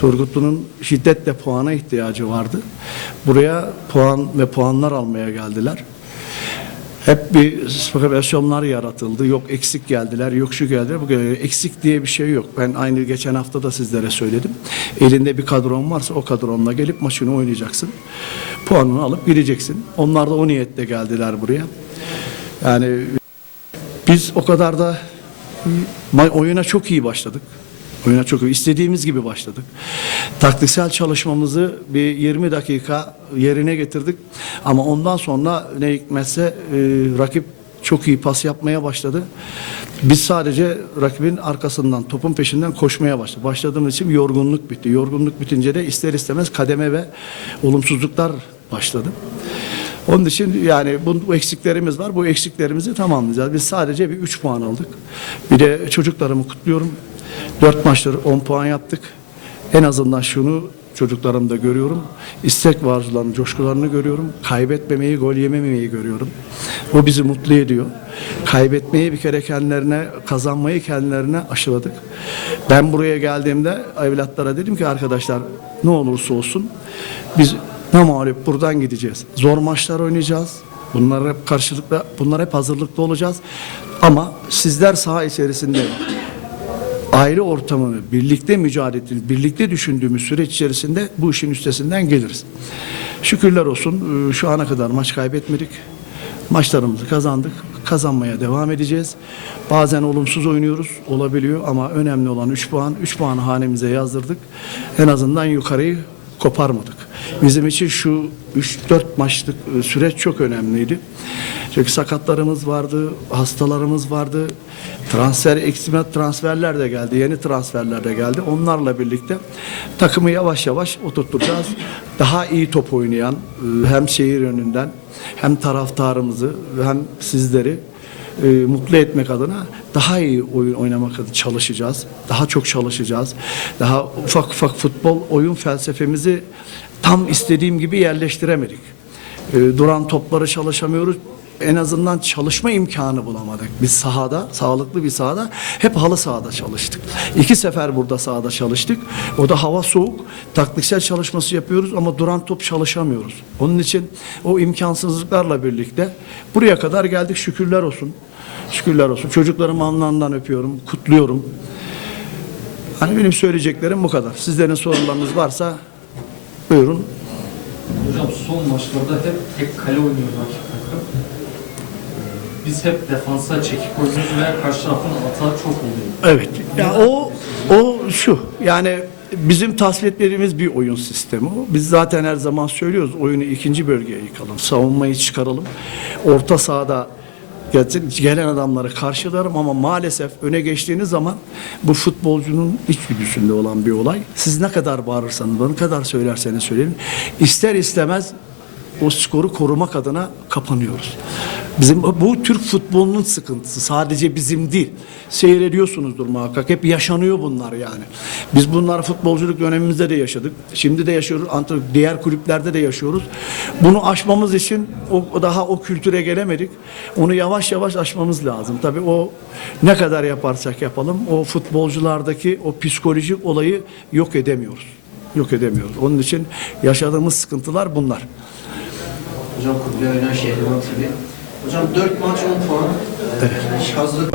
Turgutlu'nun şiddetle puana ihtiyacı vardı. Buraya puan ve puanlar almaya geldiler. Hep bir spekülasyonlar yaratıldı. Yok eksik geldiler, yok şu geldiler. Bu geldiler. Eksik diye bir şey yok. Ben aynı geçen hafta da sizlere söyledim. Elinde bir kadron varsa o kadronla gelip maçını oynayacaksın. Puanını alıp gideceksin. Onlar da o niyetle geldiler buraya. Yani biz o kadar da ma- oyuna çok iyi başladık. Oyuna çok istediğimiz gibi başladık. Taktiksel çalışmamızı bir 20 dakika yerine getirdik. Ama ondan sonra ne hikmetse e, rakip çok iyi pas yapmaya başladı. Biz sadece rakibin arkasından, topun peşinden koşmaya başladık. Başladığımız için yorgunluk bitti. Yorgunluk bitince de ister istemez kademe ve olumsuzluklar başladı. Onun için yani bu eksiklerimiz var. Bu eksiklerimizi tamamlayacağız. Biz sadece bir 3 puan aldık. Bir de çocuklarımı kutluyorum. 4 maçları 10 puan yaptık. En azından şunu çocuklarımda görüyorum. İstek ve coşkularını görüyorum. Kaybetmemeyi, gol yememeyi görüyorum. Bu bizi mutlu ediyor. Kaybetmeyi bir kere kendilerine, kazanmayı kendilerine aşıladık. Ben buraya geldiğimde evlatlara dedim ki arkadaşlar ne olursa olsun biz ne mağlup buradan gideceğiz. Zor maçlar oynayacağız. Bunlar hep karşılıklı, bunlar hep hazırlıklı olacağız. Ama sizler saha içerisinde aile ortamını birlikte mücadele ettiğimiz, birlikte düşündüğümüz süreç içerisinde bu işin üstesinden geliriz. Şükürler olsun e, şu ana kadar maç kaybetmedik. Maçlarımızı kazandık. Kazanmaya devam edeceğiz. Bazen olumsuz oynuyoruz. Olabiliyor ama önemli olan 3 puan. 3 puanı hanemize yazdırdık. En azından yukarıyı koparmadık. Bizim için şu 3-4 maçlık e, süreç çok önemliydi. Çünkü sakatlarımız vardı, hastalarımız vardı. Transfer, eksimet transferler de geldi, yeni transferler de geldi. Onlarla birlikte takımı yavaş yavaş oturtacağız. Daha iyi top oynayan, e, hem şehir yönünden hem taraftarımızı hem sizleri e, mutlu etmek adına daha iyi oyun oynamak adına çalışacağız. Daha çok çalışacağız. Daha ufak ufak futbol oyun felsefemizi tam istediğim gibi yerleştiremedik. E, duran topları çalışamıyoruz. En azından çalışma imkanı bulamadık. Biz sahada, sağlıklı bir sahada hep halı sahada çalıştık. İki sefer burada sahada çalıştık. O da hava soğuk. Taktiksel çalışması yapıyoruz ama duran top çalışamıyoruz. Onun için o imkansızlıklarla birlikte buraya kadar geldik şükürler olsun. Şükürler olsun. Çocuklarımı alnından öpüyorum, kutluyorum. Hani benim söyleyeceklerim bu kadar. Sizlerin sorularınız varsa buyurun. Hocam son maçlarda hep tek kale oynuyor rakip takım. Biz hep defansa çekip oynuyoruz ve karşı tarafın hata çok oluyor. Evet. Ya o o şu. Yani bizim tasvip etmediğimiz bir oyun sistemi. Biz zaten her zaman söylüyoruz oyunu ikinci bölgeye yıkalım. Savunmayı çıkaralım. Orta sahada gel- gelen adamları karşılarım ama maalesef öne geçtiğiniz zaman bu futbolcunun içgüdüsünde olan bir olay. Siz ne kadar bağırırsanız, ne kadar söylerseniz söyleyin. ister istemez o skoru korumak adına kapanıyoruz. Bizim bu Türk futbolunun sıkıntısı sadece bizim değil. Seyrediyorsunuzdur muhakkak. Hep yaşanıyor bunlar yani. Biz bunlar futbolculuk dönemimizde de yaşadık. Şimdi de yaşıyoruz. Diğer kulüplerde de yaşıyoruz. Bunu aşmamız için o daha o kültüre gelemedik. Onu yavaş yavaş aşmamız lazım. Tabii o ne kadar yaparsak yapalım o futbolculardaki o psikolojik olayı yok edemiyoruz. Yok edemiyoruz. Onun için yaşadığımız sıkıntılar bunlar. Hocam Kubilay Oynar Şehriban. Hocam 4 maç 10 puan. Ee, hazırlık